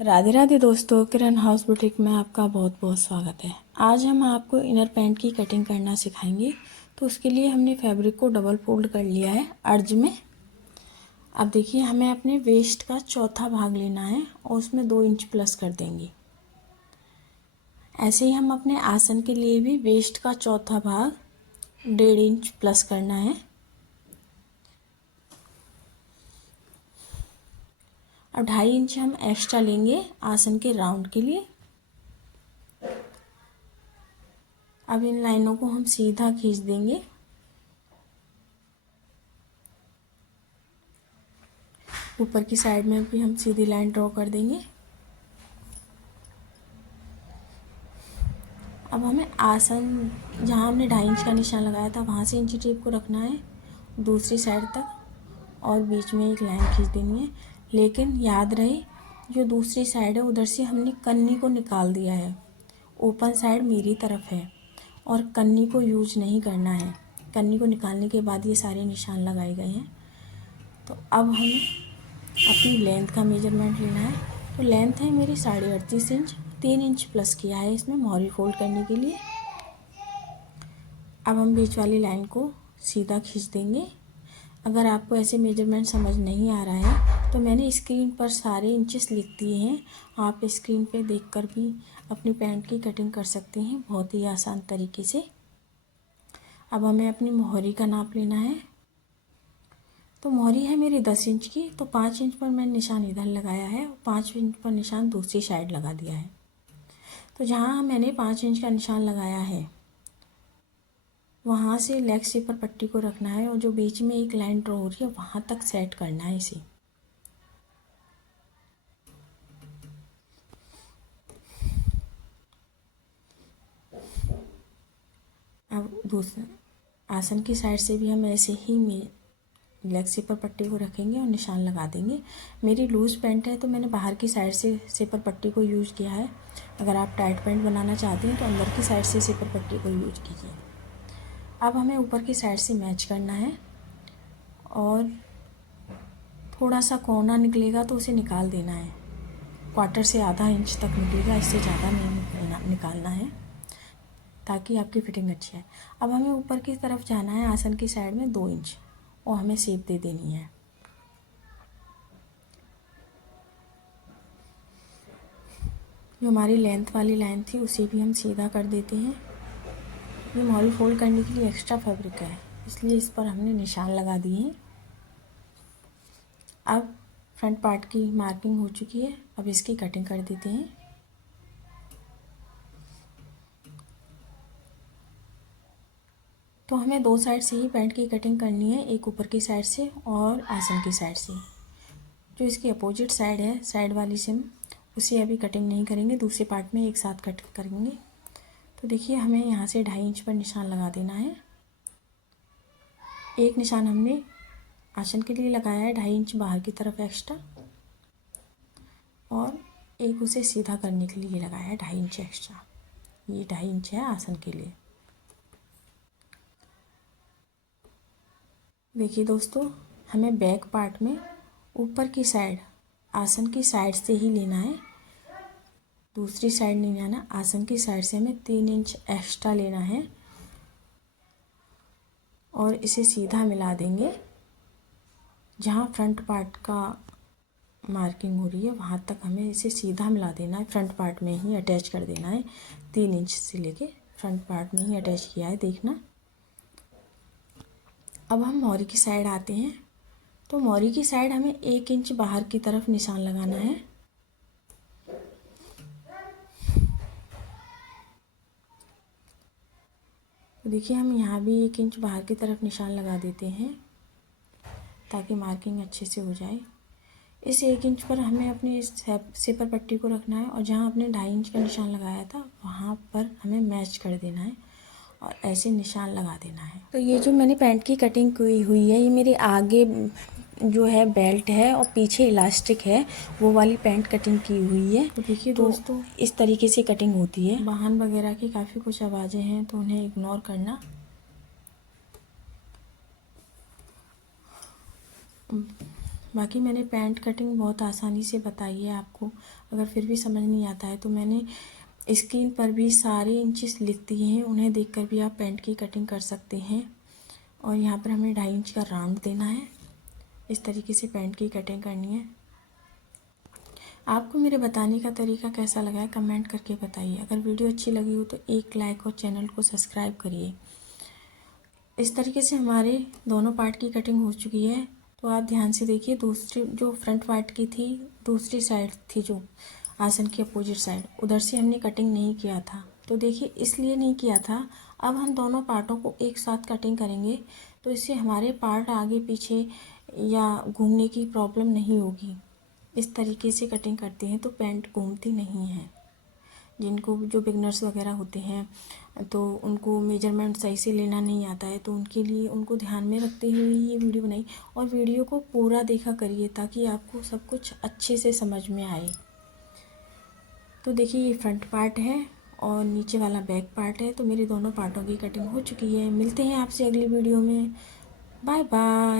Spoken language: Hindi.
राधे राधे दोस्तों, किरण हाउस बुटीक में आपका बहुत बहुत स्वागत है। आज हम आपको इनर पैंट की कटिंग करना सिखाएंगे। तो उसके लिए हमने फैब्रिक को डबल फोल्ड कर लिया है अर्ज में। अब देखिए, हमें अपने वेस्ट का चौथा भाग लेना है और उसमें 2 इंच प्लस कर देंगे। ऐसे ही हम अपने आसन के लिए भी वेस्ट का चौथा भाग 1.5 इंच प्लस करना है। अब 2.5 इंच हम एक्स्ट्रा लेंगे आसन के राउंड के लिए। अब इन लाइनों को हम सीधा खींच देंगे। ऊपर की साइड में भी हम सीधी लाइन ड्रॉ कर देंगे। अब हमें आसन जहाँ हमने 2.5 इंच का निशान लगाया था वहाँ से इंची टेप को रखना है दूसरी साइड तक और बीच में एक लाइन खींच देनी है। लेकिन याद रहे, जो दूसरी साइड है उधर से हमने कन्नी को निकाल दिया है। ओपन साइड मेरी तरफ है और कन्नी को यूज नहीं करना है। कन्नी को निकालने के बाद ये सारे निशान लगाए गए हैं। तो अब हमें अपनी लेंथ का मेजरमेंट लेना है। तो लेंथ है मेरी 38.5 इंच। 3 इंच प्लस किया है इसमें मोहरी फोल्ड करने के लिए। अब हम बीच वाली लाइन को सीधा खींच देंगे। अगर आपको ऐसे मेजरमेंट समझ नहीं आ रहा है तो मैंने स्क्रीन पर सारे इंचेस लिख दिए हैं। आप स्क्रीन पे देखकर भी अपनी पैंट की कटिंग कर सकते हैं बहुत ही आसान तरीके से। अब हमें अपनी मोहरी का नाप लेना है। तो मोहरी है मेरी 10 इंच की। तो 5 इंच पर मैंने निशान इधर लगाया है और 5 इंच पर निशान दूसरी साइड लगा दिया है। तो जहाँ मैंने 5 इंच का निशान लगाया है वहाँ से लेग शेपर पट्टी को रखना है और जो बीच में एक लाइन ड्रॉ हो रही है वहाँ तक सेट करना है इसे। अब दूसरा आसन की साइड से भी हम ऐसे ही लेग शेपर पट्टी को रखेंगे और निशान लगा देंगे। मेरी लूज़ पैंट है तो मैंने बाहर की साइड से शेपर पट्टी को यूज किया है। अगर आप टाइट पैंट बनाना चाहते हैं तो अंदर की साइड से शेपर पट्टी को यूज कीजिए। अब हमें ऊपर की साइड से मैच करना है और थोड़ा सा कोना निकलेगा तो उसे निकाल देना है। क्वार्टर से आधा इंच तक निकलेगा, इससे ज़्यादा नहीं निकालना है ताकि आपकी फिटिंग अच्छी है। अब हमें ऊपर की तरफ जाना है आसन की साइड में 2 इंच और हमें शेप दे देनी है। जो हमारी लेंथ वाली लाइन थी उसे भी हम सीधा कर देते हैं। ये मोहरी फोल्ड करने के लिए एक्स्ट्रा फैब्रिक है इसलिए इस पर हमने निशान लगा दिए हैं। अब फ्रंट पार्ट की मार्किंग हो चुकी है। अब इसकी कटिंग कर देते हैं। तो हमें 2 साइड से ही पैंट की कटिंग करनी है, एक ऊपर की साइड से और आसन की साइड से। जो इसकी अपोजिट साइड है, साइड वाली सिम, उसे अभी कटिंग नहीं करेंगे, दूसरे पार्ट में एक साथ कट करेंगे। तो देखिए, हमें यहाँ से 2.5 इंच पर निशान लगा देना है। एक निशान हमने आसन के लिए लगाया है 2.5 इंच बाहर की तरफ एक्स्ट्रा और एक उसे सीधा करने के लिए लगाया है 2.5 इंच एक्स्ट्रा। ये 2.5 इंच है आसन के लिए। देखिए दोस्तों, हमें बैक पार्ट में ऊपर की साइड आसन की साइड से ही लेना है, दूसरी साइड नहीं लेना। आसन की साइड से हमें 3 इंच एक्स्ट्रा लेना है और इसे सीधा मिला देंगे। जहाँ फ्रंट पार्ट का मार्किंग हो रही है वहाँ तक हमें इसे सीधा मिला देना है, फ्रंट पार्ट में ही अटैच कर देना है। 3 इंच से लेके फ्रंट पार्ट में ही अटैच किया है, देखना। अब हम मोहरी की साइड आते हैं। तो मोहरी की साइड हमें 1 इंच बाहर की तरफ निशान लगाना है। तो देखिए, हम यहाँ भी 1 इंच बाहर की तरफ निशान लगा देते हैं ताकि मार्किंग अच्छे से हो जाए। इस 1 इंच पर हमें अपनी इस शेपर पट्टी को रखना है और जहाँ आपने 2.5 इंच का निशान लगाया था वहाँ पर हमें मैच कर देना है और ऐसे निशान लगा देना है। तो ये जो मैंने पैंट की कटिंग की हुई है, ये मेरे आगे जो है बेल्ट है और पीछे इलास्टिक है, वो वाली पैंट कटिंग की हुई है। तो देखिए दोस्तों, इस तरीके से कटिंग होती है। वाहन वगैरह की काफ़ी कुछ आवाज़ें हैं तो उन्हें इग्नोर करना। बाकी मैंने पैंट कटिंग बहुत आसानी से बताई है आपको। अगर फिर भी समझ नहीं आता है तो मैंने स्क्रीन पर भी सारे इंचेस लिख दिए हैं, उन्हें देखकर भी आप पैंट की कटिंग कर सकते हैं। और यहाँ पर हमें 2.5 इंच का राउंड देना है। इस तरीके से पैंट की कटिंग करनी है। आपको मेरे बताने का तरीका कैसा लगा है कमेंट करके बताइए। अगर वीडियो अच्छी लगी हो तो एक लाइक और चैनल को सब्सक्राइब करिए। इस तरीके से हमारे दोनों पार्ट की कटिंग हो चुकी है। तो आप ध्यान से देखिए, दूसरी जो फ्रंट पार्ट की थी, दूसरी साइड थी जो आसन की अपोजिट साइड, उधर से हमने कटिंग नहीं किया था। तो देखिए इसलिए नहीं किया था। अब हम दोनों पार्टों को एक साथ कटिंग करेंगे तो इससे हमारे पार्ट आगे पीछे या घूमने की प्रॉब्लम नहीं होगी। इस तरीके से कटिंग करते हैं तो पैंट घूमती नहीं है। जिनको जो बिगनर्स वगैरह होते हैं तो उनको मेजरमेंट सही से लेना नहीं आता है, तो उनके लिए उनको ध्यान में रखते हुए ये वीडियो बनाई। और वीडियो को पूरा देखा करिए ताकि आपको सब कुछ अच्छे से समझ में आए। तो देखिए ये फ्रंट पार्ट है और नीचे वाला बैक पार्ट है। तो मेरे दोनों पार्टों की कटिंग हो चुकी है। मिलते हैं आपसे अगली वीडियो में। Bye bye.